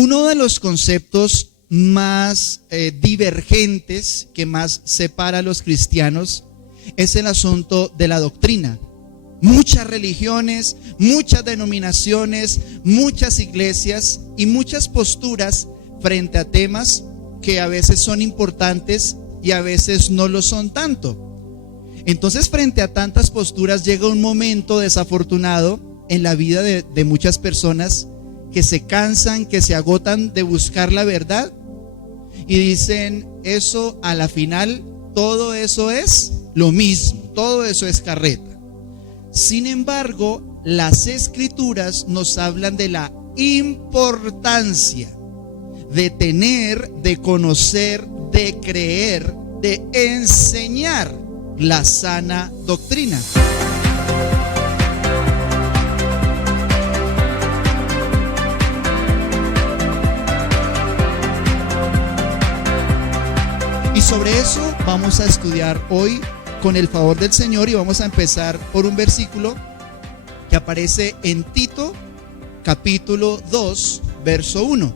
Uno de los conceptos más divergentes que más separa a los cristianos es el asunto de la doctrina. Muchas religiones, muchas denominaciones, muchas iglesias y muchas posturas frente a temas que a veces son importantes y a veces no lo son tanto. Entonces, frente a tantas posturas llega un momento desafortunado en la vida de muchas personas que se cansan, que se agotan de buscar la verdad y dicen, eso a la final, todo eso es lo mismo, todo eso es carreta. Sin embargo, las escrituras nos hablan de la importancia de tener, de conocer, de creer, de enseñar la sana doctrina. Y sobre eso vamos a estudiar hoy con el favor del Señor, y vamos a empezar por un versículo que aparece en Tito, capítulo 2, verso 1.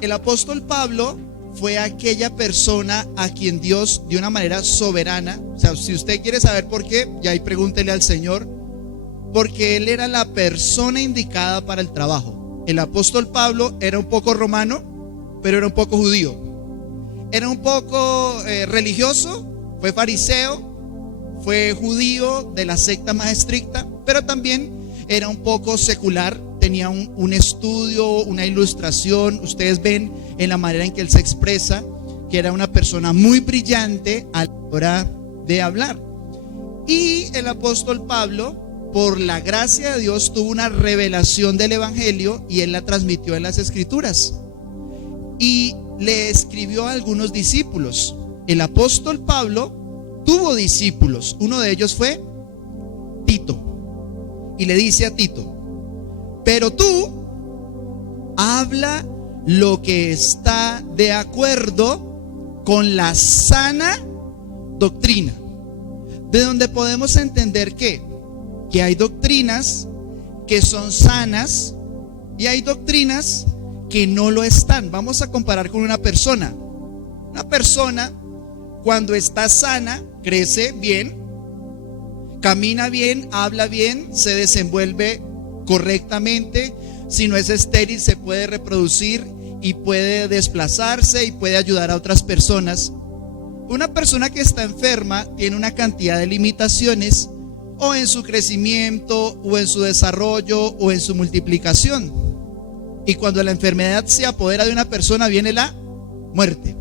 El apóstol Pablo fue aquella persona a quien Dios, de una manera soberana, o sea, si usted quiere saber por qué, ya ahí pregúntele al Señor, porque él era la persona indicada para el trabajo. El apóstol Pablo era un poco romano, pero era un poco judío. Era un poco religioso, fue fariseo, fue judío de la secta más estricta, pero también era un poco secular, tenía un estudio, una ilustración. Ustedes ven en la manera en que él se expresa que era una persona muy brillante a la hora de hablar. Y el apóstol Pablo, por la gracia de Dios, tuvo una revelación del evangelio y él la transmitió en las escrituras y le escribió a algunos discípulos. El apóstol Pablo tuvo discípulos, uno de ellos fue Tito, y le dice a Tito, pero tú habla lo que está de acuerdo con la sana doctrina, de donde podemos entender que hay doctrinas que son sanas y hay doctrinas que no lo están. Vamos a comparar con una persona. Una persona, cuando está sana, crece bien, camina bien, habla bien, se desenvuelve correctamente. Si no es estéril, se puede reproducir y puede desplazarse y puede ayudar a otras personas. Una persona que está enferma tiene una cantidad de limitaciones, o en su crecimiento, o en su desarrollo, o en su multiplicación. Y cuando la enfermedad se apodera de una persona, viene la muerte.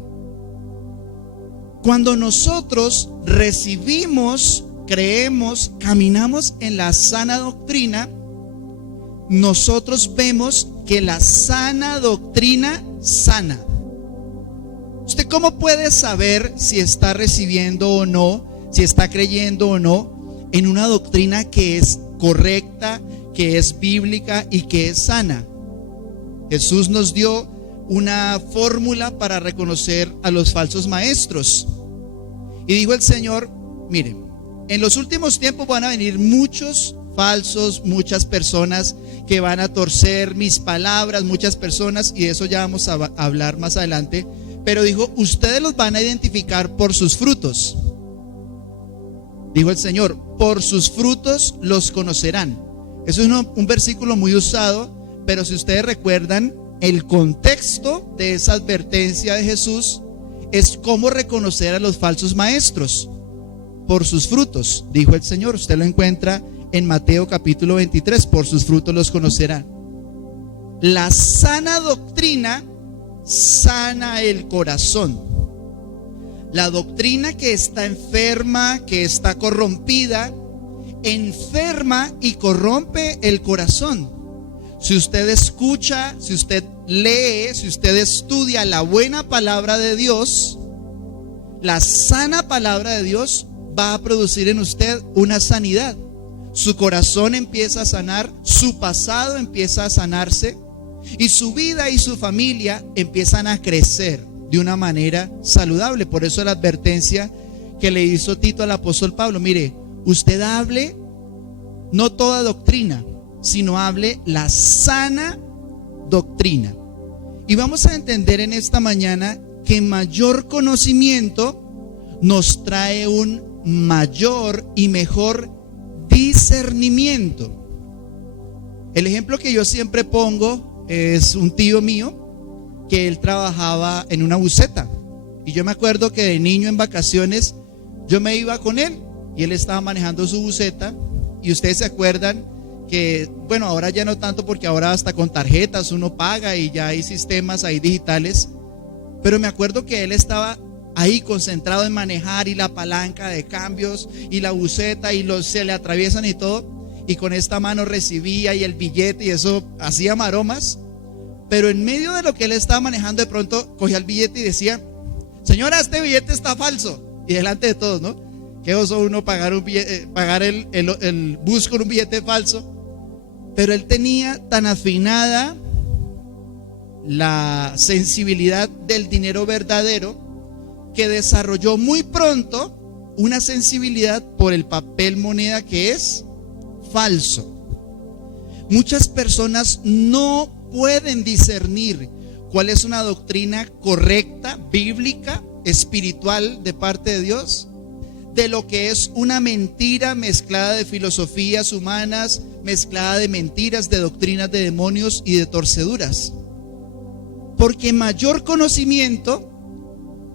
Cuando nosotros recibimos, creemos, caminamos en la sana doctrina, nosotros vemos que la sana doctrina sana. ¿Usted cómo puede saber si está recibiendo o no, si está creyendo o no en una doctrina que es correcta, que es bíblica y que es sana? Jesús nos dio una fórmula para reconocer a los falsos maestros. Y dijo el Señor, miren, en los últimos tiempos van a venir muchos falsos, muchas personas que van a torcer mis palabras, muchas personas, y de eso ya vamos a hablar más adelante. Pero dijo, ustedes los van a identificar por sus frutos. Dijo el Señor, por sus frutos los conocerán. Eso es un versículo muy usado, pero si ustedes recuerdan, el contexto de esa advertencia de Jesús es cómo reconocer a los falsos maestros. Por sus frutos, dijo el Señor. Usted lo encuentra en Mateo capítulo 23, por sus frutos los conocerán. La sana doctrina sana el corazón. La doctrina que está enferma, que está corrompida, enferma y corrompe el corazón. Si usted escucha, si usted lee, si usted estudia la buena palabra de Dios, la sana palabra de Dios va a producir en usted una sanidad. Su corazón empieza a sanar, su pasado empieza a sanarse y su vida y su familia empiezan a crecer de una manera saludable. Por eso la advertencia que le hizo Tito al apóstol Pablo: mire, usted hable no toda doctrina, sino hable la sana doctrina. Y vamos a entender en esta mañana que mayor conocimiento nos trae un mayor y mejor discernimiento. El ejemplo que yo siempre pongo es un tío mío que él trabajaba en una buseta. Y yo me acuerdo que de niño en vacaciones yo me iba con él y él estaba manejando su buseta. Y ustedes se acuerdan que, bueno, ahora ya no tanto porque ahora hasta con tarjetas uno paga y ya hay sistemas ahí digitales. Pero me acuerdo que él estaba ahí concentrado en manejar y la palanca de cambios y la buseta y se le atraviesan y todo. Y con esta mano recibía y el billete y eso hacía maromas. Pero en medio de lo que él estaba manejando, de pronto cogía el billete y decía: señora, este billete está falso. Y delante de todos, ¿no? Qué oso uno pagar un billete, pagar el bus con un billete falso. Pero él tenía tan afinada la sensibilidad del dinero verdadero que desarrolló muy pronto una sensibilidad por el papel moneda que es falso. Muchas personas no pueden discernir cuál es una doctrina correcta, bíblica, espiritual de parte de Dios, de lo que es una mentira mezclada de filosofías humanas, mezclada de mentiras, de doctrinas de demonios y de torceduras. Porque mayor conocimiento,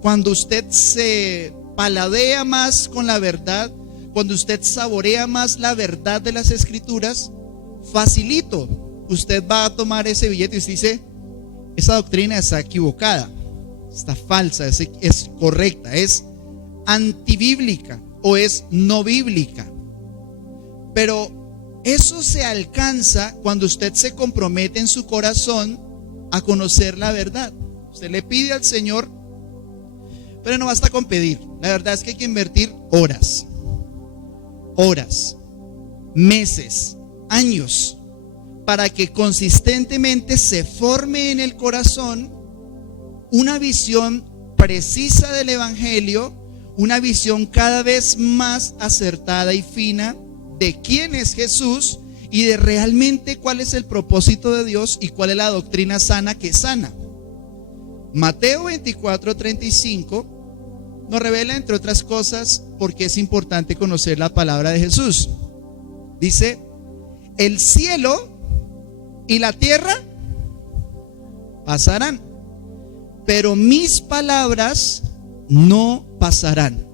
cuando usted se paladea más con la verdad, cuando usted saborea más la verdad de las escrituras, facilito usted va a tomar ese billete y usted dice: esa doctrina está equivocada, está falsa, es correcta, es antibíblica o es no bíblica. Pero eso se alcanza cuando usted se compromete en su corazón a conocer la verdad. Usted le pide al Señor, pero no basta con pedir. La verdad es que hay que invertir horas, meses, años, para que consistentemente se forme en el corazón una visión precisa del Evangelio, una visión cada vez más acertada y fina de quién es Jesús y de realmente cuál es el propósito de Dios y cuál es la doctrina sana que sana. Mateo 24:35 nos revela, entre otras cosas, por qué es importante conocer la palabra de Jesús. Dice: el cielo y la tierra pasarán, pero mis palabras no pasarán.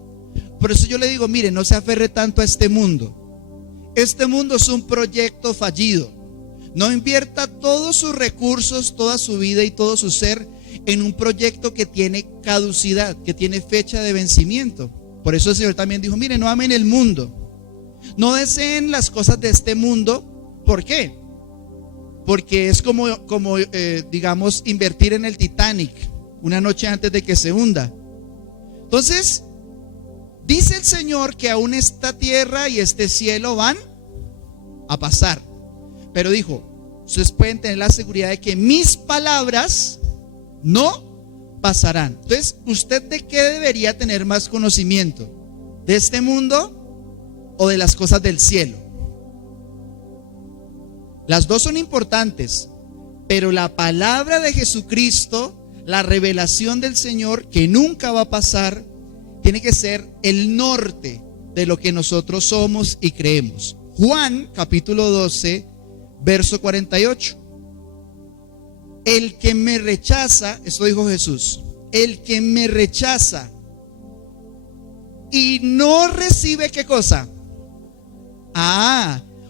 Por eso yo le digo: mire, no se aferre tanto a este mundo. Este mundo es un proyecto fallido. No invierta todos sus recursos, toda su vida y todo su ser en un proyecto que tiene caducidad, que tiene fecha de vencimiento. Por eso el Señor también dijo: mire, no amen el mundo, no deseen las cosas de este mundo. ¿Por qué? Porque es como digamos, invertir en el Titanic una noche antes de que se hunda. Entonces, dice el Señor que aún esta tierra y este cielo van a pasar. Pero dijo: ustedes pueden tener la seguridad de que mis palabras no pasarán. Entonces, ¿usted de qué debería tener más conocimiento? ¿De este mundo o de las cosas del cielo? Las dos son importantes, pero la palabra de Jesucristo, la revelación del Señor, que nunca va a pasar, tiene que ser el norte de lo que nosotros somos y creemos. Juan capítulo 12, verso 48. El que me rechaza, esto dijo Jesús, el que me rechaza y no recibe, ¿qué cosa?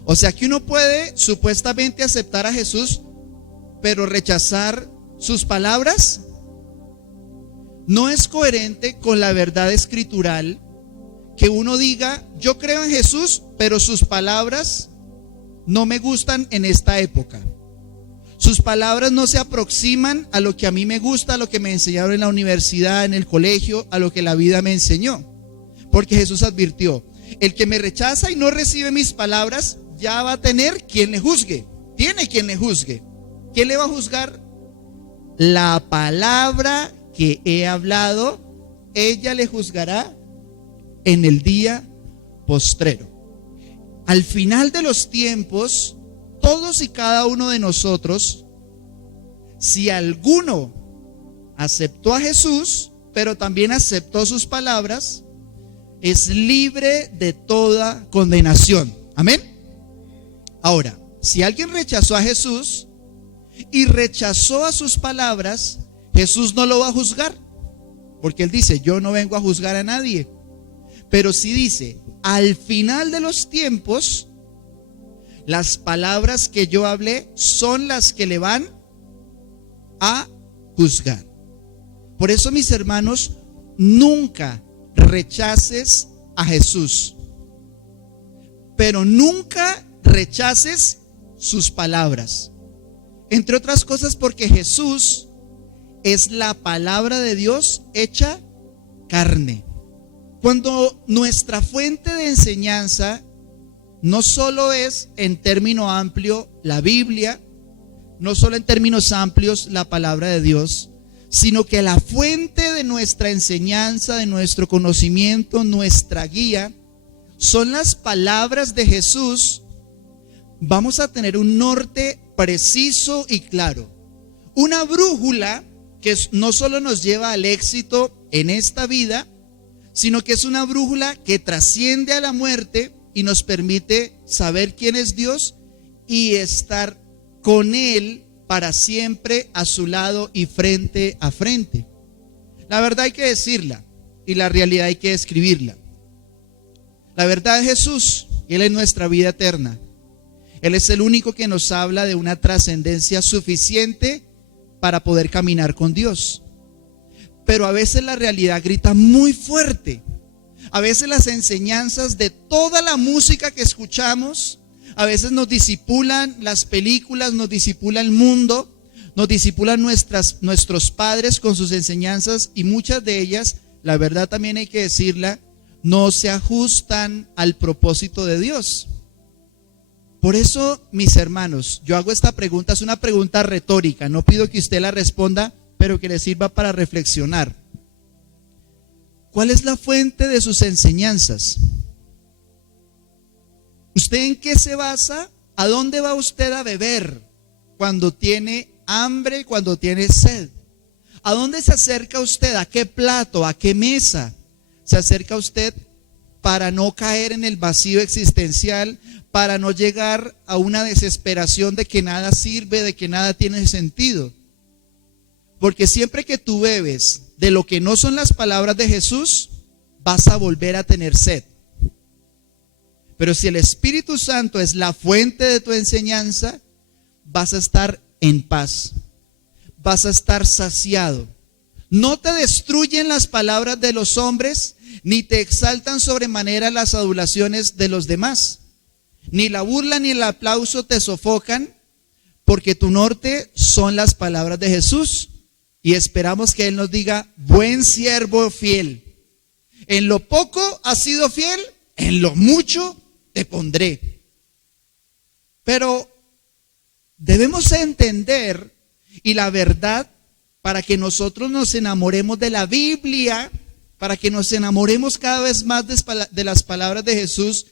O sea que uno puede supuestamente aceptar a Jesús, pero rechazar sus palabras. No es coherente con la verdad escritural que uno diga: yo creo en Jesús, pero sus palabras no me gustan en esta época. Sus palabras no se aproximan a lo que a mí me gusta, a lo que me enseñaron en la universidad, en el colegio, a lo que la vida me enseñó. Porque Jesús advirtió: el que me rechaza y no recibe mis palabras, ya va a tener quien le juzgue. Tiene quien le juzgue. ¿Quién le va a juzgar? La palabra que he hablado, ella le juzgará en el día postrero. Al final de los tiempos, todos y cada uno de nosotros si alguno aceptó a Jesús, pero también aceptó sus palabras, es libre de toda condenación. Amén. Ahora, si alguien rechazó a Jesús y rechazó a sus palabras, Jesús no lo va a juzgar, porque Él dice, yo no vengo a juzgar a nadie. Pero si dice, al final de los tiempos, las palabras que yo hablé son las que le van a juzgar. Por eso, mis hermanos, nunca rechaces a Jesús, pero nunca rechaces sus palabras. Entre otras cosas porque Jesús es la palabra de Dios hecha carne. Cuando nuestra fuente de enseñanza no solo es en término amplio la Biblia, no solo en términos amplios la palabra de Dios, sino que la fuente de nuestra enseñanza, de nuestro conocimiento, nuestra guía, son las palabras de Jesús, vamos a tener un norte preciso y claro. Una brújula que no solo nos lleva al éxito en esta vida, sino que es una brújula que trasciende a la muerte y nos permite saber quién es Dios y estar con Él para siempre a su lado y frente a frente. La verdad hay que decirla y la realidad hay que escribirla. La verdad es Jesús, y Él es nuestra vida eterna. Él es el único que nos habla de una trascendencia suficiente para poder caminar con Dios. Pero a veces la realidad grita muy fuerte. A veces las enseñanzas de toda la música que escuchamos, a veces nos disipulan las películas, nos disipula el mundo, nos disipulan nuestros padres con sus enseñanzas, y muchas de ellas, la verdad también hay que decirla, no se ajustan al propósito de Dios. Por eso, mis hermanos, yo hago esta pregunta, es una pregunta retórica, no pido que usted la responda, pero que le sirva para reflexionar. ¿Cuál es la fuente de sus enseñanzas? ¿Usted en qué se basa? ¿A dónde va usted a beber cuando tiene hambre, cuando tiene sed? ¿A dónde se acerca usted? ¿A qué plato? ¿A qué mesa se acerca usted para no caer en el vacío existencial, para no llegar a una desesperación de que nada sirve, de que nada tiene sentido? Porque siempre que tú bebes de lo que no son las palabras de Jesús, vas a volver a tener sed. Pero si el Espíritu Santo es la fuente de tu enseñanza, vas a estar en paz, vas a estar saciado. No te destruyen las palabras de los hombres, ni te exaltan sobremanera las adulaciones de los demás. Ni la burla ni el aplauso te sofocan, porque tu norte son las palabras de Jesús. Y esperamos que Él nos diga, buen siervo fiel. En lo poco has sido fiel, en lo mucho te pondré. Pero debemos entender, y la verdad, para que nosotros nos enamoremos de la Biblia, para que nos enamoremos cada vez más de las palabras de Jesús,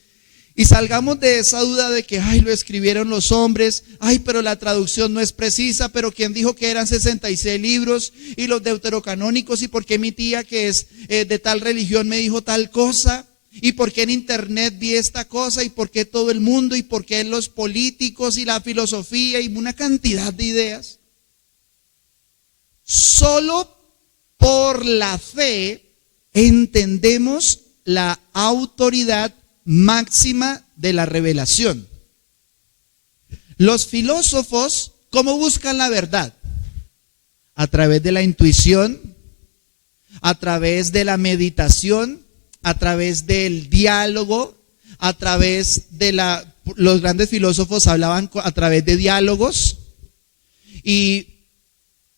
y salgamos de esa duda de que, lo escribieron los hombres, pero la traducción no es precisa, pero ¿quién dijo que eran 66 libros? Y los deuterocanónicos, ¿y por qué mi tía que es de tal religión me dijo tal cosa? ¿Y por qué en internet vi esta cosa? ¿Y por qué todo el mundo? ¿Y por qué los políticos y la filosofía y una cantidad de ideas? Solo por la fe entendemos la autoridad máxima de la revelación. Los filósofos, ¿cómo buscan la verdad? A través de la intuición, a través de la meditación, a través del diálogo, a través de los grandes filósofos hablaban a través de diálogos, y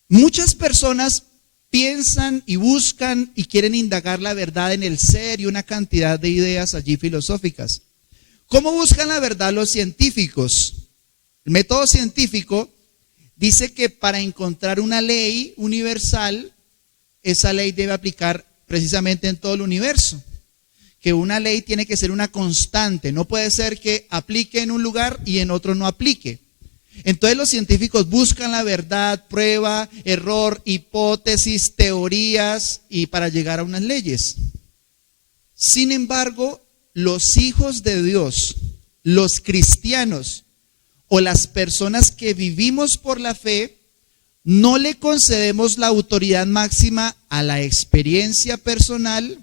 muchas personas piensan y buscan y quieren indagar la verdad en el ser, y una cantidad de ideas allí filosóficas. ¿Cómo buscan la verdad los científicos? El método científico dice que para encontrar una ley universal, esa ley debe aplicar precisamente en todo el universo. Que una ley tiene que ser una constante, no puede ser que aplique en un lugar y en otro no aplique. Entonces los científicos buscan la verdad, prueba, error, hipótesis, teorías y para llegar a unas leyes. Sin embargo, los hijos de Dios, los cristianos o las personas que vivimos por la fe, no le concedemos la autoridad máxima a la experiencia personal,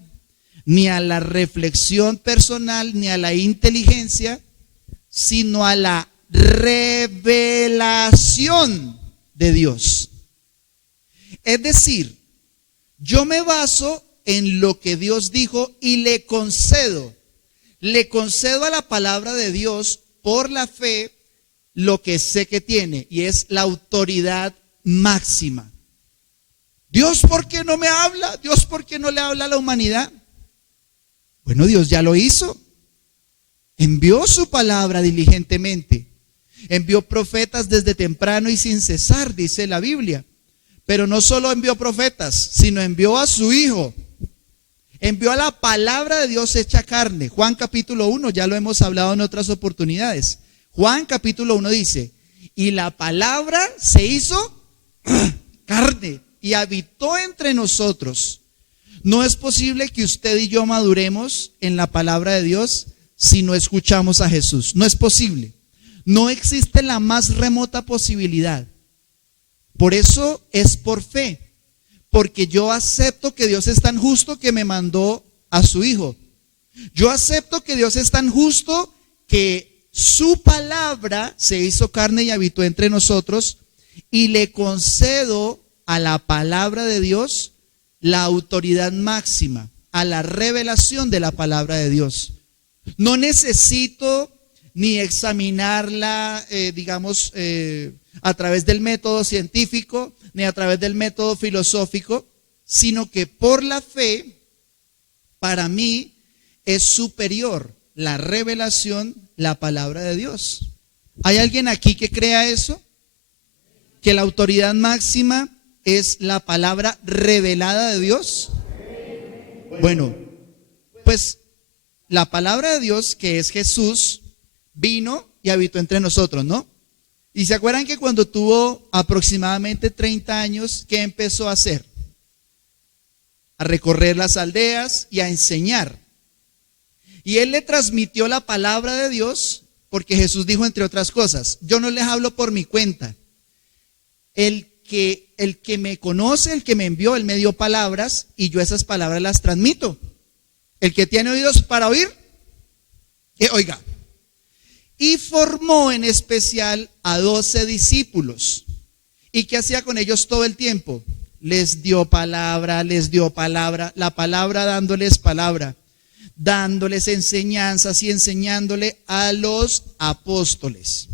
ni a la reflexión personal, ni a la inteligencia, sino a la revelación de Dios. Es decir, yo me baso en lo que Dios dijo y le concedo a la palabra de Dios por la fe lo que sé que tiene, y es la autoridad máxima. Dios, ¿por qué no me habla? Dios, ¿por qué no le habla a la humanidad? Bueno, Dios ya lo hizo. Envió su palabra diligentemente. Envió profetas desde temprano y sin cesar, dice la Biblia. Pero no solo envió profetas, sino envió a su Hijo. Envió a la palabra de Dios hecha carne. Juan capítulo 1, ya lo hemos hablado en otras oportunidades. Juan capítulo 1 dice, y la palabra se hizo carne y habitó entre nosotros. No es posible que usted y yo maduremos en la palabra de Dios si no escuchamos a Jesús. No es posible. No existe la más remota posibilidad. Por eso es por fe. Porque yo acepto que Dios es tan justo que me mandó a su Hijo. Yo acepto que Dios es tan justo que su palabra se hizo carne y habitó entre nosotros, y le concedo a la palabra de Dios la autoridad máxima, a la revelación de la palabra de Dios. No necesito ni examinarla, a través del método científico, ni a través del método filosófico, sino que por la fe, para mí es superior la revelación, la palabra de Dios. ¿Hay alguien aquí que crea eso? ¿Que la autoridad máxima es la palabra revelada de Dios? Bueno, pues la palabra de Dios, que es Jesús, vino y habitó entre nosotros, ¿no? Y se acuerdan que cuando tuvo aproximadamente 30 años, ¿qué empezó a hacer? A recorrer las aldeas y a enseñar. Y él le transmitió la palabra de Dios, porque Jesús dijo, entre otras cosas, yo no les hablo por mi cuenta. El que me conoce, el que me envió, él me dio palabras y yo esas palabras las transmito. El que tiene oídos para oír, que oiga. Y formó en especial a 12 discípulos. ¿Y qué hacía con ellos todo el tiempo? Les dio palabra, la palabra dándoles enseñanzas y enseñándole a los apóstoles.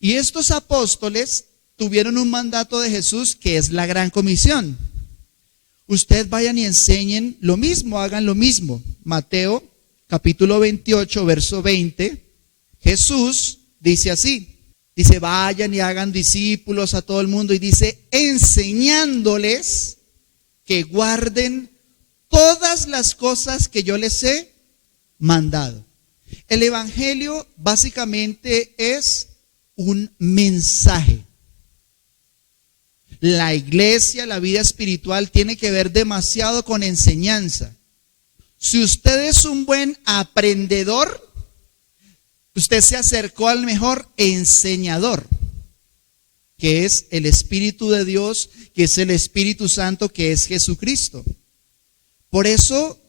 Y estos apóstoles tuvieron un mandato de Jesús, que es la gran comisión. Ustedes vayan y enseñen lo mismo, hagan lo mismo. Mateo capítulo 28, verso 20. Jesús dice así, dice, vayan y hagan discípulos a todo el mundo, y dice, enseñándoles que guarden todas las cosas que yo les he mandado. El evangelio básicamente es un mensaje. La iglesia, la vida espiritual tiene que ver demasiado con enseñanza. Si usted es un buen aprendedor, usted se acercó al mejor enseñador, que es el Espíritu de Dios, que es el Espíritu Santo, que es Jesucristo. Por eso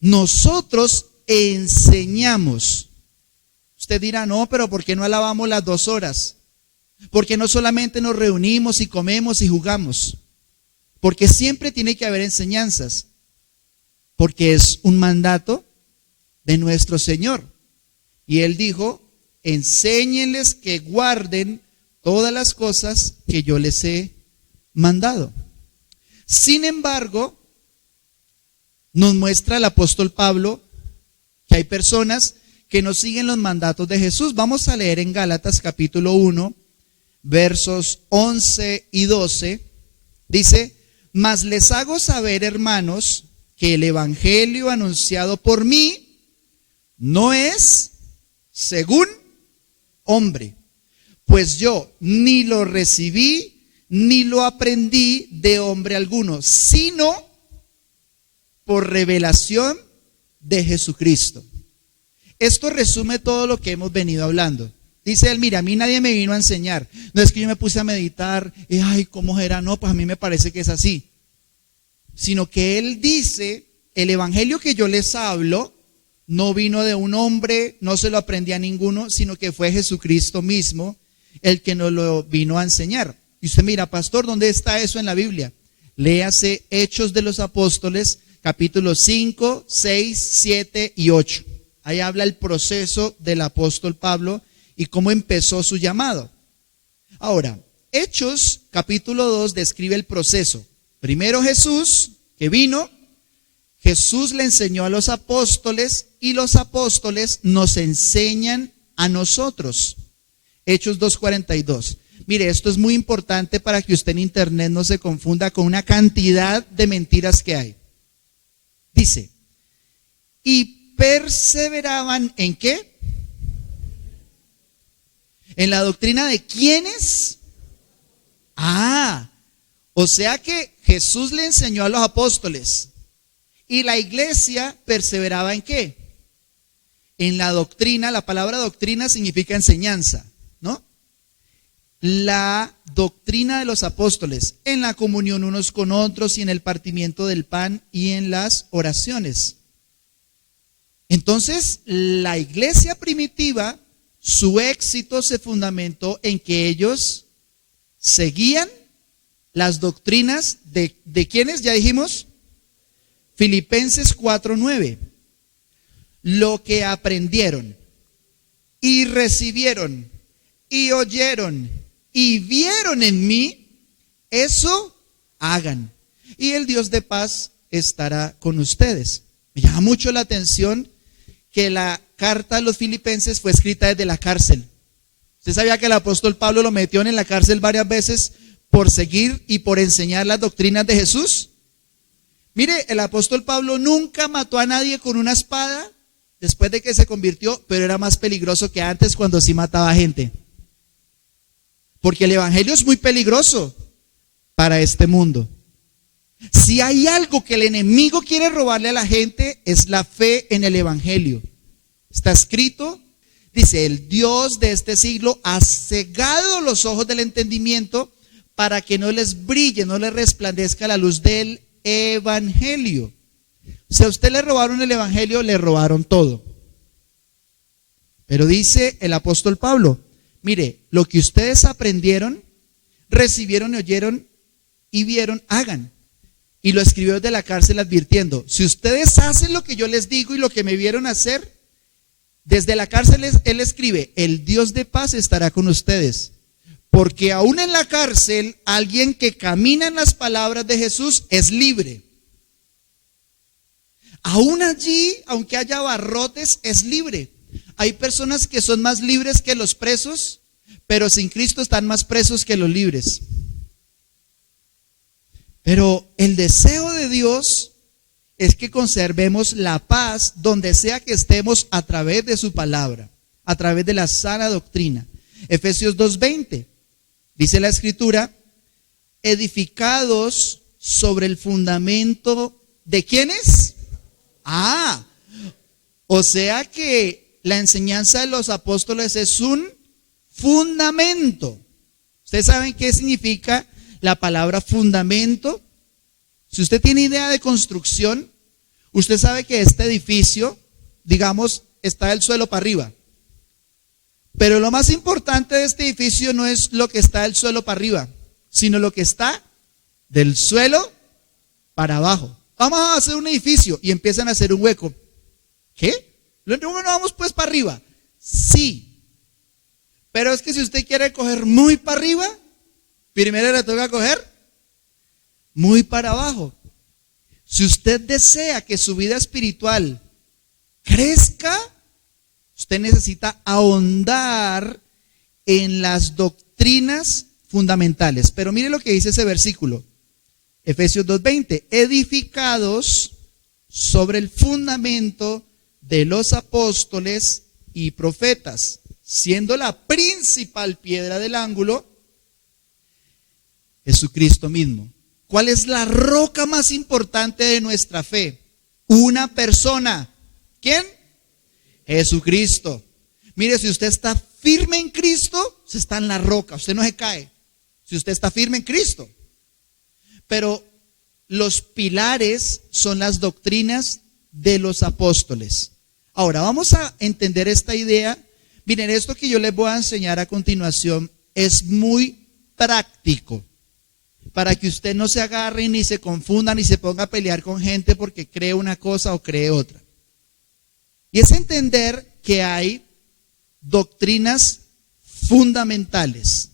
nosotros enseñamos. Usted dirá, no, pero ¿por qué no alabamos las 2 horas? ¿Por qué no solamente nos reunimos y comemos y jugamos? Porque siempre tiene que haber enseñanzas. Porque es un mandato de nuestro Señor. Y Él dijo, enséñenles que guarden todas las cosas que yo les he mandado. Sin embargo, nos muestra el apóstol Pablo que hay personas que no siguen los mandatos de Jesús. Vamos a leer en Gálatas capítulo 1, versos 11 y 12. Dice, mas les hago saber, hermanos, que el evangelio anunciado por mí no es según hombre, pues yo ni lo recibí ni lo aprendí de hombre alguno, sino por revelación de Jesucristo. Esto resume todo lo que hemos venido hablando. Dice él, mira, a mí nadie me vino a enseñar. No es que yo me puse a meditar y, ay, ¿cómo era? No, pues a mí me parece que es así. Sino que él dice, el evangelio que yo les hablo no vino de un hombre, no se lo aprendí a ninguno, sino que fue Jesucristo mismo el que nos lo vino a enseñar. Y usted mira, pastor, ¿dónde está eso en la Biblia? Léase Hechos de los Apóstoles, capítulos 5, 6, 7 y 8. Ahí habla el proceso del apóstol Pablo y cómo empezó su llamado. Ahora, Hechos capítulo 2 describe el proceso. Primero Jesús, que vino, Jesús le enseñó a los apóstoles y los apóstoles nos enseñan a nosotros. Hechos 2:42. Mire, esto es muy importante para que usted en internet no se confunda con una cantidad de mentiras que hay. Dice, y perseveraban ¿en qué? ¿En la doctrina de quiénes? O sea que Jesús le enseñó a los apóstoles y la iglesia perseveraba ¿en qué? En la doctrina. La palabra doctrina significa enseñanza, ¿no? La doctrina de los apóstoles, en la comunión unos con otros y en el partimiento del pan y en las oraciones. Entonces, la iglesia primitiva, su éxito se fundamentó en que ellos seguían las doctrinas de ¿quiénes? Ya dijimos, Filipenses 4:9. Lo que aprendieron y recibieron y oyeron y vieron en mí, eso hagan. Y el Dios de paz estará con ustedes. Me llama mucho la atención que la carta a los filipenses fue escrita desde la cárcel. ¿Usted sabía que el apóstol Pablo lo metieron en la cárcel varias veces por seguir y por enseñar las doctrinas de Jesús? Mire, el apóstol Pablo nunca mató a nadie con una espada después de que se convirtió, pero era más peligroso que antes cuando sí mataba gente. Porque el evangelio es muy peligroso para este mundo. Si hay algo que el enemigo quiere robarle a la gente, es la fe en el evangelio. Está escrito, dice, el Dios de este siglo ha cegado los ojos del entendimiento para que no les brille, no les resplandezca la luz del evangelio. Si a usted le robaron el evangelio, le robaron todo. Pero dice el apóstol Pablo, mire, lo que ustedes aprendieron, recibieron y oyeron y vieron, hagan. Y lo escribió desde la cárcel advirtiendo, si ustedes hacen lo que yo les digo y lo que me vieron hacer, desde la cárcel él escribe, el Dios de paz estará con ustedes. Porque aún en la cárcel, alguien que camina en las palabras de Jesús es libre. Aún allí, aunque haya barrotes, es libre. Hay personas que son más libres que los presos, pero sin Cristo están más presos que los libres. Pero el deseo de Dios es que conservemos la paz donde sea que estemos a través de su palabra, a través de la sana doctrina. Efesios 2:20, dice la escritura, edificados sobre el fundamento de ¿quiénes? O sea que la enseñanza de los apóstoles es un fundamento. ¿Ustedes saben qué significa la palabra fundamento? Si usted tiene idea de construcción, usted sabe que este edificio, digamos, está del suelo para arriba. Pero lo más importante de este edificio no es lo que está del suelo para arriba, sino lo que está del suelo para abajo. Vamos a hacer un edificio y empiezan a hacer un hueco. ¿Qué? ¿No vamos pues para arriba? Sí. Pero es que si usted quiere coger muy para arriba, primero le toca coger muy para abajo. Si usted desea que su vida espiritual crezca, usted necesita ahondar en las doctrinas fundamentales. Pero mire lo que dice ese versículo. Efesios 2:20. Edificados sobre el fundamento de los apóstoles y profetas. siendo la principal piedra del ángulo, Jesucristo mismo. ¿Cuál es la roca más importante de nuestra fe? Una persona. ¿Quién? Jesucristo. Mire, si usted está firme en Cristo, usted está en la roca, usted no se cae. Si usted está firme en Cristo. Pero los pilares son las doctrinas de los apóstoles. Ahora vamos a entender esta idea. Miren, esto que yo les voy a enseñar a continuación es muy práctico, para que usted no se agarre ni se confunda ni se ponga a pelear con gente porque cree una cosa o cree otra. Y es entender que hay doctrinas fundamentales,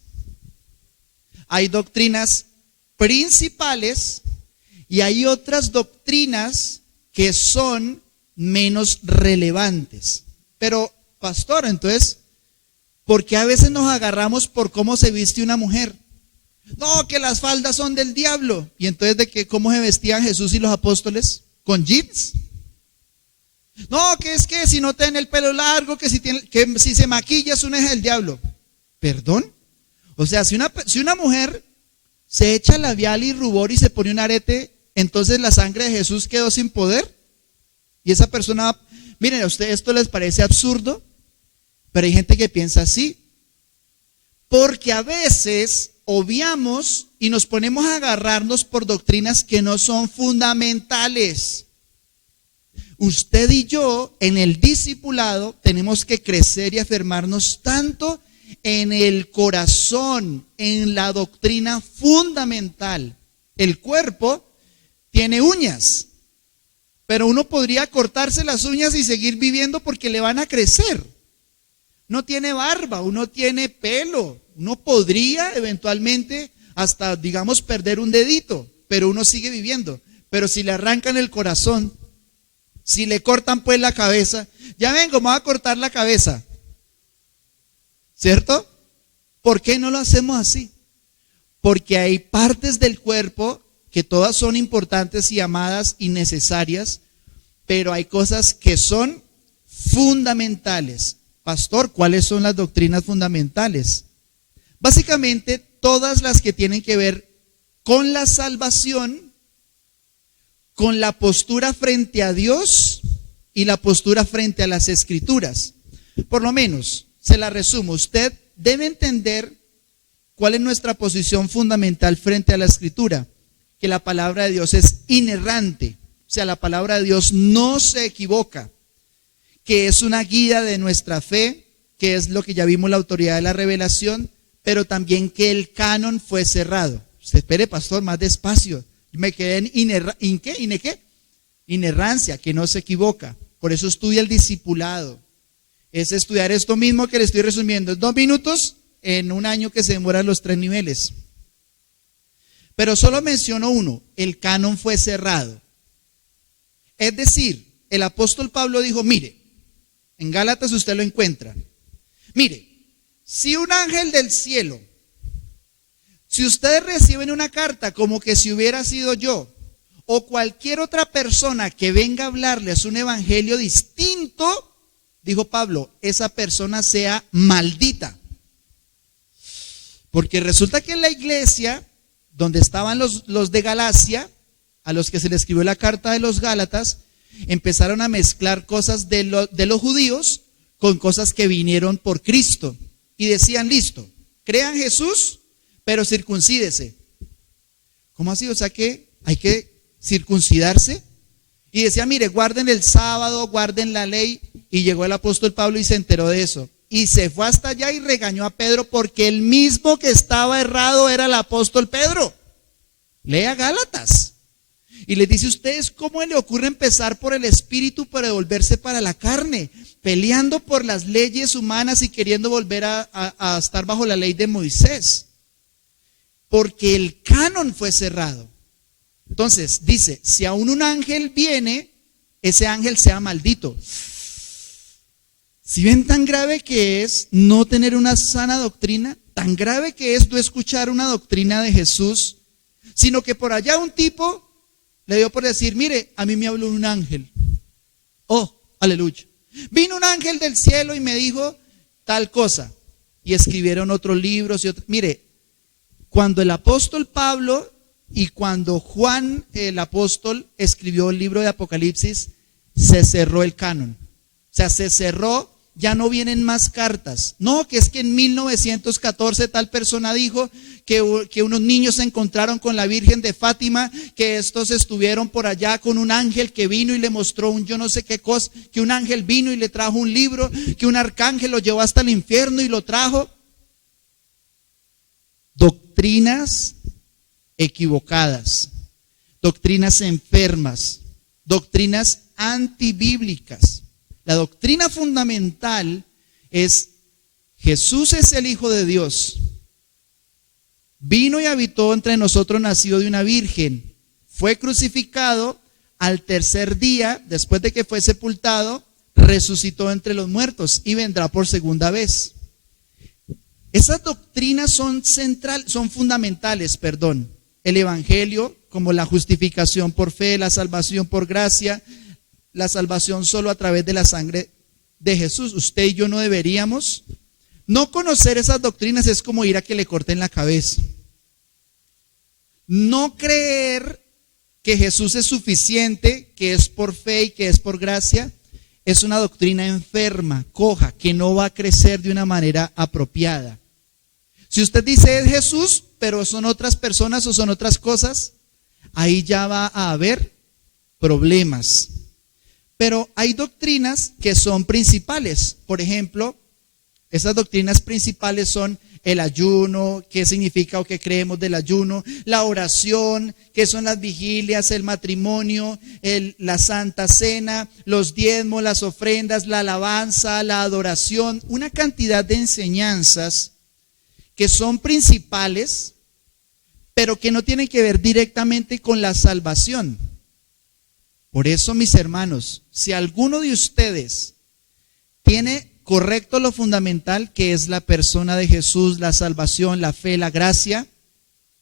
hay doctrinas principales y hay otras doctrinas que son menos relevantes. Pero, pastor, entonces, ¿por qué a veces nos agarramos por cómo se viste una mujer? No, que las faldas son del diablo. ¿Y entonces de qué, cómo se vestían Jesús y los apóstoles? ¿Con jeans? No, que es que si no tiene el pelo largo, que si se maquilla es un eje del diablo. ¿Perdón? O sea, si una mujer se echa labial y rubor y se pone un arete, entonces la sangre de Jesús quedó sin poder. Y esa persona, miren, a ustedes esto les parece absurdo, pero hay gente que piensa así. Porque a veces obviamos y nos ponemos a agarrarnos por doctrinas que no son fundamentales. Usted y yo en el discipulado tenemos que crecer y afirmarnos tanto en el corazón, en la doctrina fundamental. El cuerpo tiene uñas, pero uno podría cortarse las uñas y seguir viviendo porque le van a crecer. No tiene barba, uno tiene pelo, uno podría eventualmente hasta, digamos, perder un dedito, pero uno sigue viviendo. Pero si le arrancan el corazón, si le cortan pues la cabeza, ya vengo, me voy a cortar la cabeza, ¿cierto? ¿Por qué no lo hacemos así? Porque hay partes del cuerpo que todas son importantes y amadas y necesarias, pero hay cosas que son fundamentales. Pastor, ¿cuáles son las doctrinas fundamentales? Básicamente todas las que tienen que ver con la salvación, con la postura frente a Dios y la postura frente a las Escrituras. Por lo menos, se la resumo, usted debe entender cuál es nuestra posición fundamental frente a la Escritura, que la palabra de Dios es inerrante, o sea, la palabra de Dios no se equivoca, que es una guía de nuestra fe, que es lo que ya vimos, la autoridad de la revelación, pero también que el canon fue cerrado. Usted espere, pastor, más despacio. Me quedé en inerrancia, que no se equivoca. Por eso estudia el discipulado. Es estudiar esto mismo que le estoy resumiendo en 2 minutos, en un año que se demoran los 3 niveles. Pero solo menciono uno, el canon fue cerrado. Es decir, el apóstol Pablo dijo, mire, en Gálatas usted lo encuentra. Mire, si un ángel del cielo, si ustedes reciben una carta como que si hubiera sido yo, o cualquier otra persona que venga a hablarles un evangelio distinto, dijo Pablo, esa persona sea maldita. Porque resulta que en la iglesia, donde estaban los de Galacia, a los que se les escribió la carta de los Gálatas, empezaron a mezclar cosas de los judíos con cosas que vinieron por Cristo. Y decían, listo, crean Jesús, pero circuncídese. ¿Cómo así? O sea que hay que circuncidarse. Y decía, mire, guarden el sábado, guarden la ley. Y llegó el apóstol Pablo y se enteró de eso. Y se fue hasta allá y regañó a Pedro porque el mismo que estaba errado era el apóstol Pedro. Lea Gálatas. Y les dice, ¿ustedes cómo le ocurre empezar por el espíritu para devolverse para la carne? Peleando por las leyes humanas y queriendo volver a estar bajo la ley de Moisés. Porque el canon fue cerrado. Entonces dice, si aún un ángel viene, ese ángel sea maldito. Si ven tan grave que es no tener una sana doctrina, tan grave que es no escuchar una doctrina de Jesús, sino que por allá un tipo le dio por decir, mire, a mí me habló un ángel. Oh, aleluya. Vino un ángel del cielo y me dijo, tal cosa. Y escribieron otros libros. Mire, cuando el apóstol Pablo y cuando Juan el apóstol escribió el libro de Apocalipsis, se cerró el canon. O sea, se cerró, ya no vienen más cartas. No, que es que en 1914 tal persona dijo que unos niños se encontraron con la Virgen de Fátima, que estos estuvieron por allá con un ángel que vino y le mostró un yo no sé qué cosa, que un ángel vino y le trajo un libro, que un arcángel lo llevó hasta el infierno y lo trajo. Doctrinas equivocadas, doctrinas enfermas, doctrinas antibíblicas. La doctrina fundamental es: Jesús es el Hijo de Dios, vino y habitó entre nosotros, nacido de una virgen, fue crucificado, al tercer día, después de que fue sepultado, resucitó entre los muertos y vendrá por segunda vez. Esas doctrinas son fundamentales. El evangelio, como la justificación por fe, la salvación por gracia, la salvación solo a través de la sangre de Jesús. Usted y yo no deberíamos. No conocer esas doctrinas es como ir a que le corten la cabeza. No creer que Jesús es suficiente, que es por fe y que es por gracia, es una doctrina enferma, coja, que no va a crecer de una manera apropiada. Si usted dice es Jesús, pero son otras personas o son otras cosas, ahí ya va a haber problemas. Pero hay doctrinas que son principales. Por ejemplo, esas doctrinas principales son el ayuno, qué significa o qué creemos del ayuno, la oración, qué son las vigilias, el matrimonio, la Santa Cena, los diezmos, las ofrendas, la alabanza, la adoración, una cantidad de enseñanzas que son principales, pero que no tienen que ver directamente con la salvación. Por eso, mis hermanos, si alguno de ustedes tiene correcto lo fundamental, que es la persona de Jesús, la salvación, la fe, la gracia,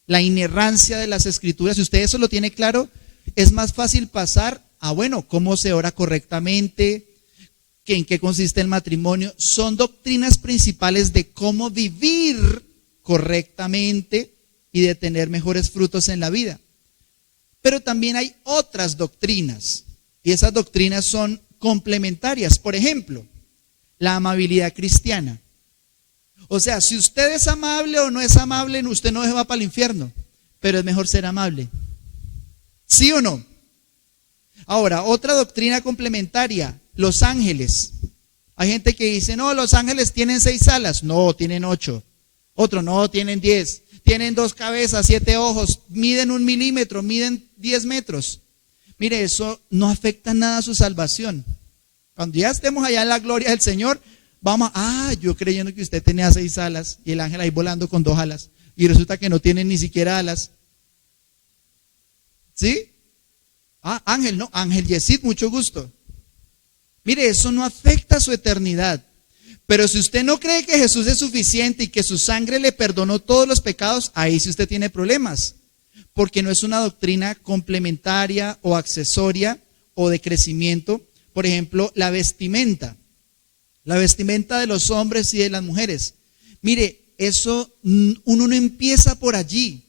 la inerrancia de las Escrituras, si usted eso lo tiene claro, es más fácil pasar a, cómo se ora correctamente, que en qué consiste el matrimonio. Son doctrinas principales de cómo vivir correctamente y de tener mejores frutos en la vida. Pero también hay otras doctrinas, y esas doctrinas son complementarias. Por ejemplo, la amabilidad cristiana. O sea, si usted es amable o no es amable, usted no se va para el infierno, pero es mejor ser amable. ¿Sí o no? Ahora, otra doctrina complementaria, los ángeles. Hay gente que dice, no, los ángeles tienen 6 alas. No, tienen 8. Otro, no, tienen 10. Tienen 2 cabezas, 7 ojos, miden 1 milímetro, miden 10 metros. Mire, eso no afecta nada a su salvación. Cuando ya estemos allá en la gloria del Señor, yo creyendo que usted tenía 6 alas y el ángel ahí volando con 2 alas y resulta que no tiene ni siquiera alas. ¿Sí? Ángel, no, Ángel Yesid, mucho gusto. Mire, eso no afecta a su eternidad. Pero si usted no cree que Jesús es suficiente y que su sangre le perdonó todos los pecados, ahí sí usted tiene problemas. Porque no es una doctrina complementaria o accesoria o de crecimiento. Por ejemplo, la vestimenta de los hombres y de las mujeres. Mire, eso uno no empieza por allí.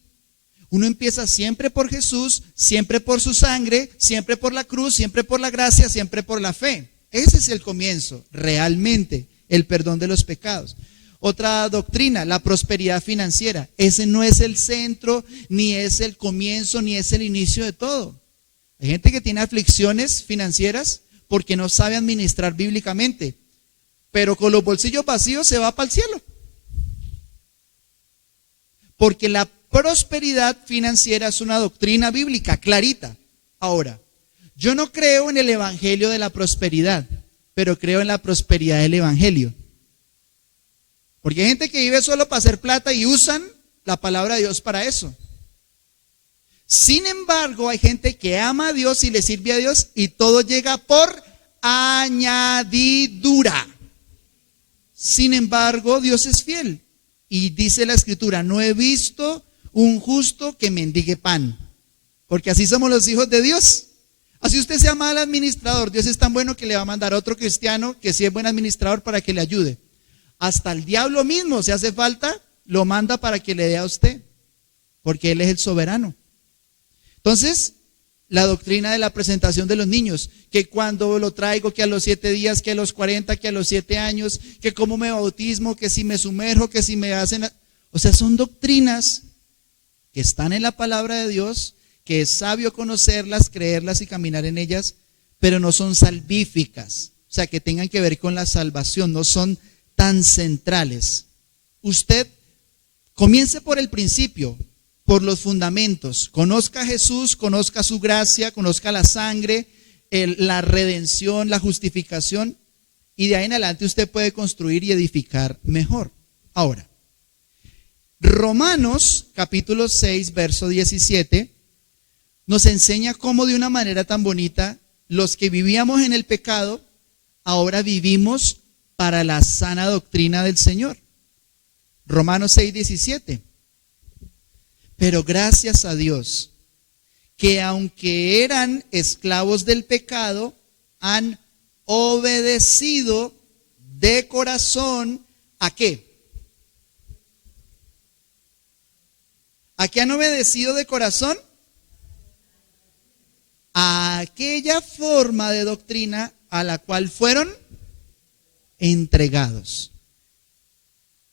Uno empieza siempre por Jesús, siempre por su sangre, siempre por la cruz, siempre por la gracia, siempre por la fe. Ese es el comienzo, realmente, el perdón de los pecados. Otra doctrina, la prosperidad financiera. Ese no es el centro, ni es el comienzo, ni es el inicio de todo. Hay gente que tiene aflicciones financieras porque no sabe administrar bíblicamente, pero con los bolsillos vacíos se va para el cielo. Porque la prosperidad financiera es una doctrina bíblica clarita. Ahora, yo no creo en el evangelio de la prosperidad, pero creo en la prosperidad del evangelio. Porque hay gente que vive solo para hacer plata y usan la palabra de Dios para eso. Sin embargo, hay gente que ama a Dios y le sirve a Dios y todo llega por añadidura. Sin embargo, Dios es fiel. Y dice la Escritura, no he visto un justo que mendigue pan. Porque así somos los hijos de Dios. Así usted sea mal administrador, Dios es tan bueno que le va a mandar a otro cristiano que sí es buen administrador para que le ayude. Hasta el diablo mismo, si hace falta, lo manda para que le dé a usted, porque Él es el soberano. Entonces, la doctrina de la presentación de los niños, que cuando lo traigo, que a los 7 días, que a los 40, que a los 7 años, que cómo me bautismo, que si me sumerjo, que si me hacen... O sea, son doctrinas que están en la palabra de Dios, que es sabio conocerlas, creerlas y caminar en ellas, pero no son salvíficas, o sea, que tengan que ver con la salvación, no son tan centrales. Usted comience por el principio, por los fundamentos. Conozca a Jesús, conozca su gracia, conozca la sangre, la redención, la justificación, y de ahí en adelante usted puede construir y edificar mejor. Ahora, Romanos capítulo 6, verso 17, nos enseña cómo de una manera tan bonita los que vivíamos en el pecado, ahora vivimos para la sana doctrina del Señor. Romanos 6, 17. Pero gracias a Dios, que aunque eran esclavos del pecado, han obedecido de corazón, ¿a qué? ¿A qué han obedecido de corazón? A aquella forma de doctrina a la cual fueron entregados.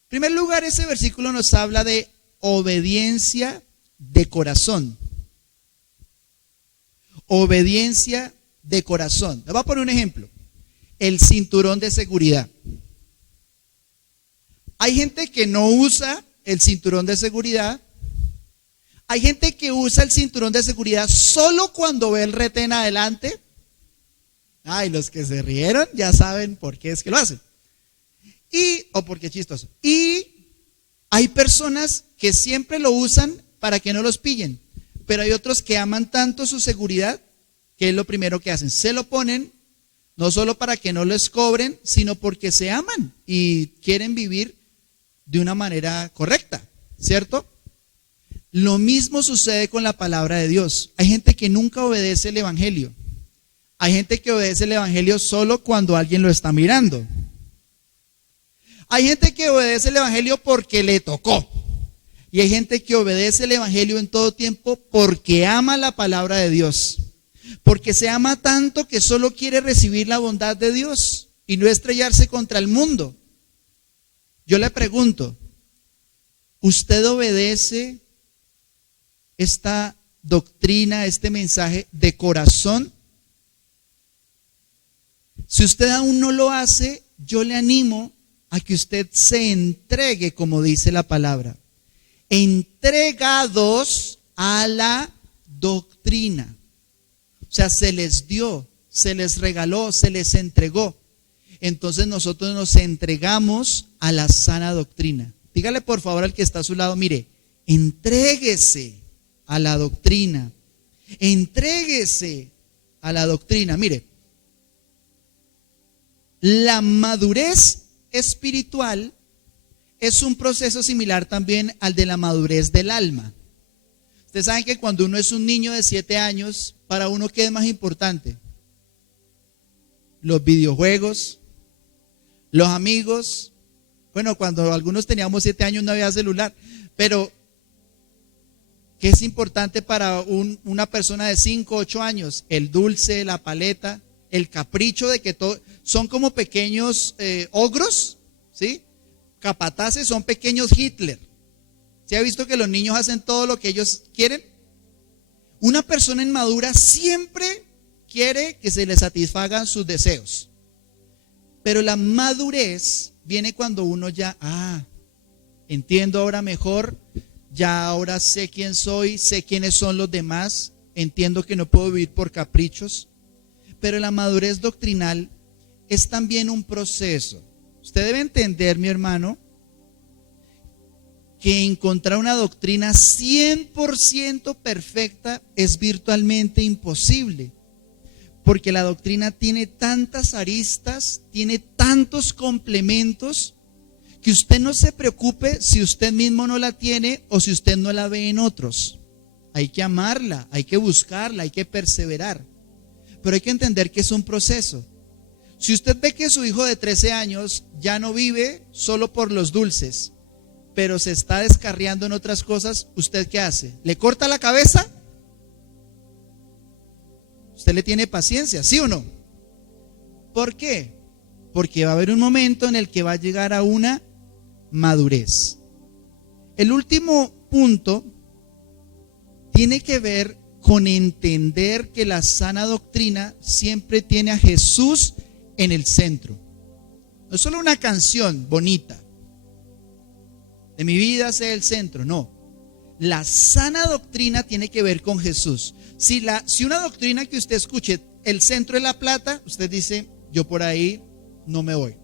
En primer lugar, ese versículo nos habla de obediencia de corazón. Obediencia de corazón. Les voy a poner un ejemplo. El cinturón de seguridad. Hay gente que no usa el cinturón de seguridad. Hay gente que usa el cinturón de seguridad solo cuando ve el retén adelante. Ay, los que se rieron ya saben por qué es que lo hacen. O porque es chistoso. Y hay personas que siempre lo usan para que no los pillen. Pero hay otros que aman tanto su seguridad que es lo primero que hacen. Se lo ponen no solo para que no les cobren, sino porque se aman y quieren vivir de una manera correcta, ¿cierto? Lo mismo sucede con la palabra de Dios. Hay gente que nunca obedece el evangelio. Hay gente que obedece el evangelio solo cuando alguien lo está mirando. Hay gente que obedece el evangelio porque le tocó. Y hay gente que obedece el evangelio en todo tiempo porque ama la palabra de Dios. Porque se ama tanto que solo quiere recibir la bondad de Dios y no estrellarse contra el mundo. Yo le pregunto, ¿usted obedece esta doctrina, este mensaje de corazón? Si usted aún no lo hace, yo le animo a que usted se entregue, como dice la palabra, entregados a la doctrina. O sea, se les dio, se les regaló, se les entregó. Entonces nosotros nos entregamos a la sana doctrina. Dígale por favor al que está a su lado, mire, entréguese a la doctrina. Entréguese a la doctrina. Mire, la madurez espiritual es un proceso similar también al de la madurez del alma. Ustedes saben que cuando uno es un niño de 7 años, para uno, ¿qué es más importante? Los videojuegos, los amigos. Bueno, cuando algunos teníamos 7 años no había celular, pero ¿qué es importante para una persona de 5, 8 años? El dulce, la paleta, el capricho de que todo, son como pequeños ogros, ¿sí? Capataces, son pequeños Hitler. ¿Se ha visto que los niños hacen todo lo que ellos quieren? Una persona inmadura siempre quiere que se le satisfagan sus deseos. Pero la madurez viene cuando uno ya, entiendo ahora mejor, ya ahora sé quién soy, sé quiénes son los demás, entiendo que no puedo vivir por caprichos. Pero la madurez doctrinal es también un proceso. Usted debe entender, mi hermano, que encontrar una doctrina 100% perfecta es virtualmente imposible. Porque la doctrina tiene tantas aristas, tiene tantos complementos, que usted no se preocupe si usted mismo no la tiene o si usted no la ve en otros. Hay que amarla, hay que buscarla, hay que perseverar. Pero hay que entender que es un proceso. Si usted ve que su hijo de 13 años ya no vive solo por los dulces, pero se está descarriando en otras cosas, ¿usted qué hace? ¿Le corta la cabeza? ¿Usted le tiene paciencia, sí o no? ¿Por qué? Porque va a haber un momento en el que va a llegar a una madurez. El último punto tiene que ver con entender que la sana doctrina siempre tiene a Jesús en el centro. No es solo una canción bonita, de mi vida sea el centro, no. La sana doctrina tiene que ver con Jesús. Si una doctrina que usted escuche, el centro es la plata, usted dice, yo por ahí no me voy.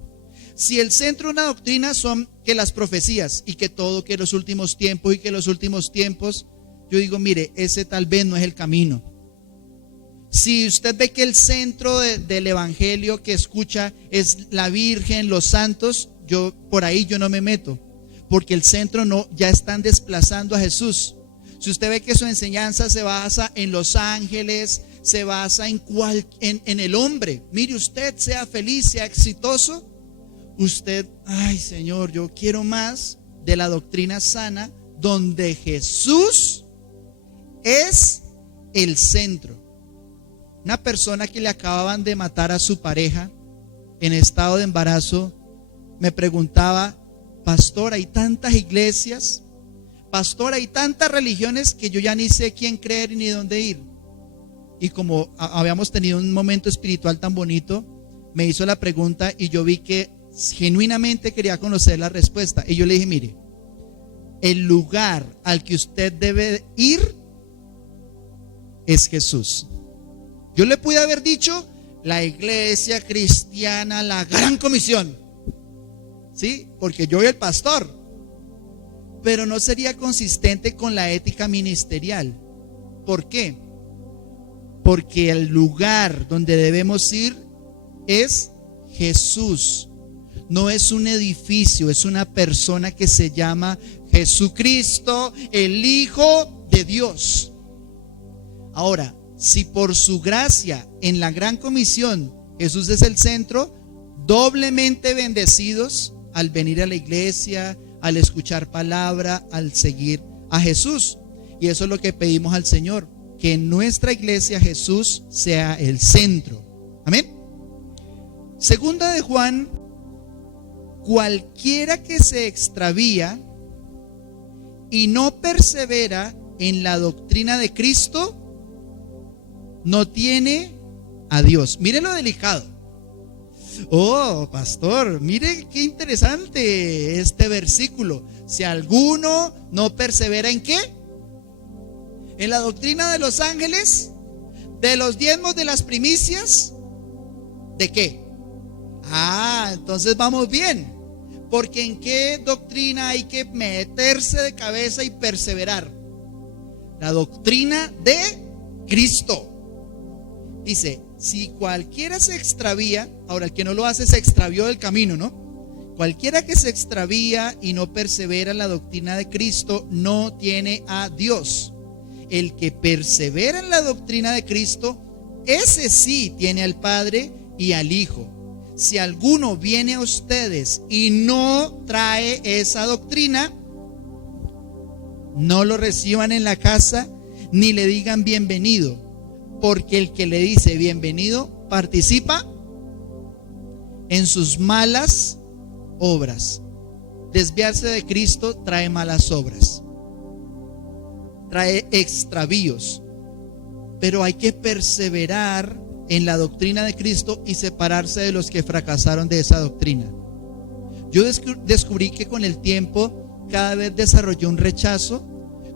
Si el centro de una doctrina son que las profecías y que todo, que los últimos tiempos y que los últimos tiempos, yo digo, mire, ese tal vez no es el camino. Si usted ve que el centro del evangelio que escucha es la Virgen, los santos, por ahí yo no me meto, porque el centro no, ya están desplazando a Jesús. Si usted ve que su enseñanza se basa en los ángeles, se basa en el hombre, mire usted, sea feliz, sea exitoso, usted, ay Señor, yo quiero más de la doctrina sana, donde Jesús es el centro. Una persona que le acababan de matar a su pareja en estado de embarazo me preguntaba, pastor, hay tantas iglesias, pastor, hay tantas religiones que yo ya ni sé quién creer ni dónde ir. Y como habíamos tenido un momento espiritual tan bonito, me hizo la pregunta y yo vi que genuinamente quería conocer la respuesta. Y yo le dije, mire, el lugar al que usted debe ir es Jesús. Yo le pude haber dicho la iglesia cristiana, la gran comisión, ¿sí? Porque yo soy el pastor, pero no sería consistente con la ética ministerial. ¿Por qué? Porque el lugar donde debemos ir es Jesús. No es un edificio, es una persona que se llama Jesucristo, el Hijo de Dios. Ahora, si por su gracia en la gran comisión Jesús es el centro, doblemente bendecidos al venir a la iglesia, al escuchar palabra, al seguir a Jesús. Y eso es lo que pedimos al Señor, que en nuestra iglesia Jesús sea el centro. Amén. Segunda de Juan, cualquiera que se extravía y no persevera en la doctrina de Cristo, no tiene a Dios. Miren lo delicado. Oh, pastor, mire qué interesante este versículo. Si alguno no persevera ¿en qué? En la doctrina de los ángeles, de los diezmos, de las primicias, ¿de qué? Entonces vamos bien. Porque ¿en qué doctrina hay que meterse de cabeza y perseverar? La doctrina de Cristo. Dice, si cualquiera se extravía, ahora el que no lo hace se extravió del camino, ¿no? Cualquiera que se extravía y no persevera en la doctrina de Cristo no tiene a Dios. El que persevera en la doctrina de Cristo, ese sí tiene al Padre y al Hijo. Si alguno viene a ustedes y no trae esa doctrina, no lo reciban en la casa ni le digan bienvenido, porque el que le dice bienvenido participa en sus malas obras. Desviarse de Cristo trae malas obras, trae extravíos, pero hay que perseverar en la doctrina de Cristo y separarse de los que fracasaron de esa doctrina. Yo descubrí que con el tiempo cada vez desarrollé un rechazo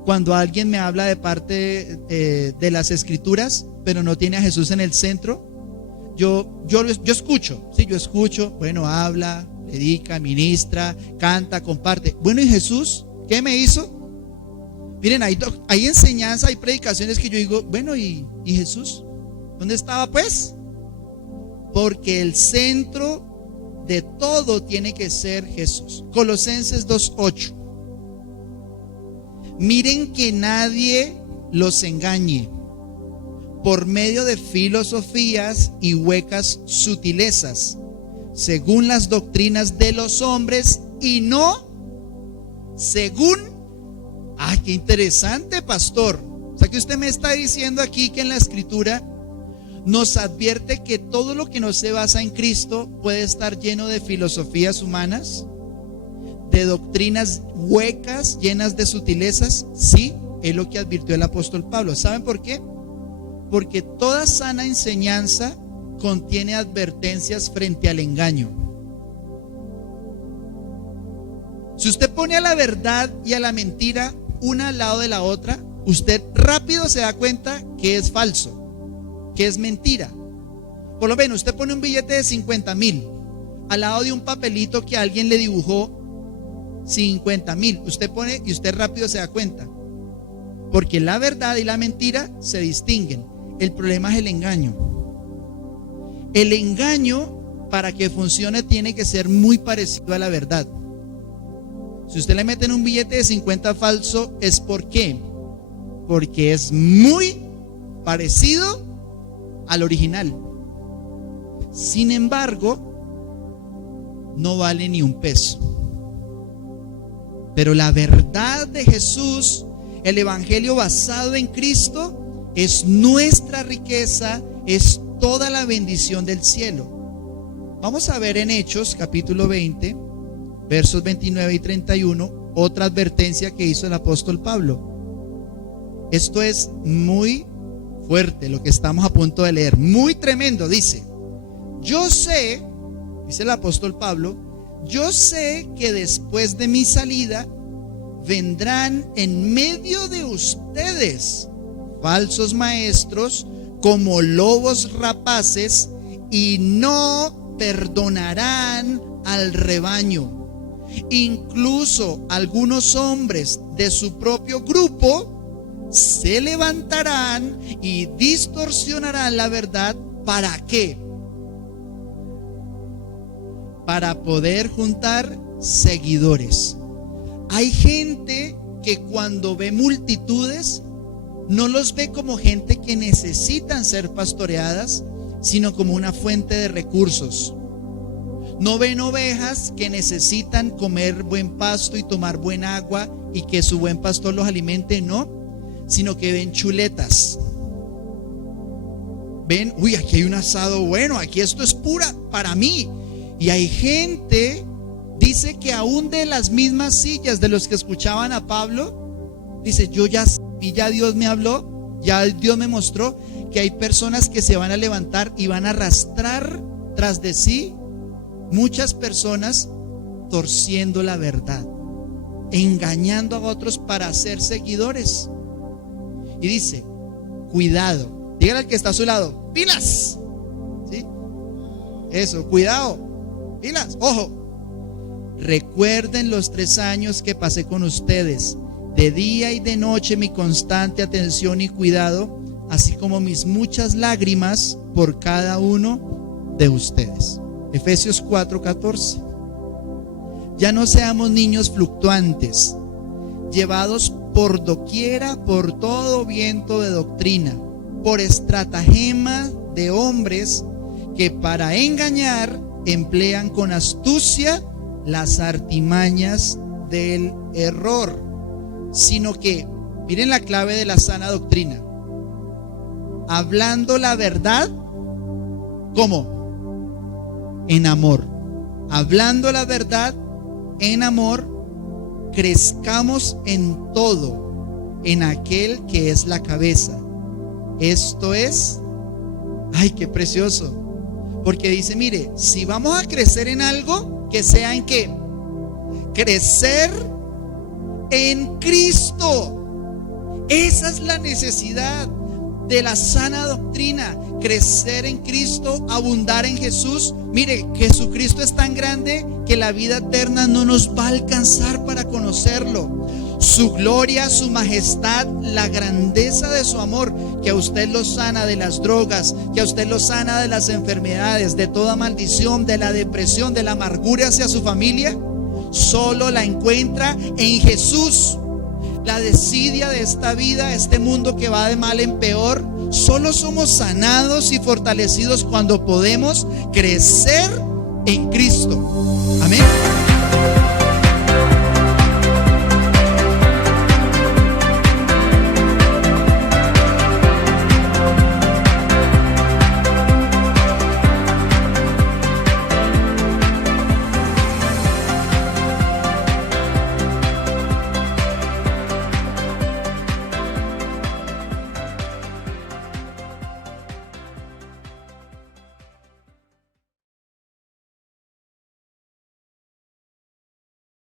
cuando alguien me habla de parte de las escrituras, pero no tiene a Jesús en el centro. Yo escucho, sí, yo escucho, bueno, habla, predica, ministra, canta, comparte. Bueno, ¿y Jesús qué me hizo? Miren, hay enseñanza, hay predicaciones que yo digo, bueno, ¿y Jesús? ¿Dónde estaba pues? Porque el centro de todo tiene que ser Jesús. Colosenses 2:8. Miren que nadie los engañe, por medio de filosofías y huecas sutilezas, según las doctrinas de los hombres y no según... ¡Ah, qué interesante, pastor! O sea que usted me está diciendo aquí que en la Escritura nos advierte que todo lo que no se basa en Cristo puede estar lleno de filosofías humanas, de doctrinas huecas, llenas de sutilezas. Sí, es lo que advirtió el apóstol Pablo. ¿Saben por qué? Porque toda sana enseñanza contiene advertencias frente al engaño. Si usted pone a la verdad y a la mentira una al lado de la otra, usted rápido se da cuenta que es falso, que es mentira. Por lo menos usted pone un billete de 50,000 al lado de un papelito que alguien le dibujó 50,000. Usted pone y usted rápido se da cuenta, porque la verdad y la mentira se distinguen. El problema es el engaño. El engaño, para que funcione, tiene que ser muy parecido a la verdad. Si usted le mete en un billete de 50 falso, ¿es por qué? Porque es muy parecido al original. Sin embargo, no vale ni un peso. Pero la verdad de Jesús, el evangelio basado en Cristo, es nuestra riqueza, es toda la bendición del cielo. Vamos a ver en Hechos capítulo 20, versos 29 y 31, otra advertencia que hizo el apóstol Pablo. Esto es muy fuerte lo que estamos a punto de leer, muy tremendo. Dice: yo sé, dice el apóstol Pablo, yo sé que después de mi salida vendrán en medio de ustedes falsos maestros como lobos rapaces, y no perdonarán al rebaño. Incluso algunos hombres de su propio grupo se levantarán y distorsionarán la verdad. ¿Para qué? Para poder juntar seguidores. Hay gente que cuando ve multitudes no los ve como gente que necesitan ser pastoreadas, sino como una fuente de recursos. No ven ovejas que necesitan comer buen pasto y tomar buen agua y que su buen pastor los alimente, no, sino que ven chuletas. Ven, uy, aquí hay un asado bueno, aquí esto es pura para mí. Y hay gente, dice que aún de las mismas sillas de los que escuchaban a Pablo, dice: yo ya vi, ya Dios me habló, ya Dios me mostró que hay personas que se van a levantar y van a arrastrar tras de sí muchas personas, torciendo la verdad, engañando a otros para ser seguidores. Y dice: cuidado. Dígale al que está a su lado: pilas. ¿Sí? Eso, cuidado, pilas, ojo. Recuerden los 3 años que pasé con ustedes, de día y de noche mi constante atención y cuidado, así como mis muchas lágrimas por cada uno de ustedes. Efesios 4:14. Ya no seamos niños fluctuantes, llevados por doquiera por todo viento de doctrina, por estratagema de hombres que para engañar emplean con astucia las artimañas del error, sino que, miren la clave de la sana doctrina: hablando la verdad, ¿cómo? En amor. Hablando la verdad en amor, crezcamos en todo en aquel que es la cabeza. Esto es, ay, qué precioso, porque dice: mire, si vamos a crecer en algo, que sea en qué? Crecer en Cristo. Esa es la necesidad de la sana doctrina: crecer en Cristo, abundar en Jesús. Mire, Jesucristo es tan grande que la vida eterna no nos va a alcanzar para conocerlo. Su gloria, su majestad, la grandeza de su amor, que a usted lo sana de las drogas, que a usted lo sana de las enfermedades, de toda maldición, de la depresión, de la amargura hacia su familia, solo la encuentra en Jesús. La desidia de esta vida, este mundo que va de mal en peor, Solo somos sanados y fortalecidos cuando podemos crecer en Cristo. Amén.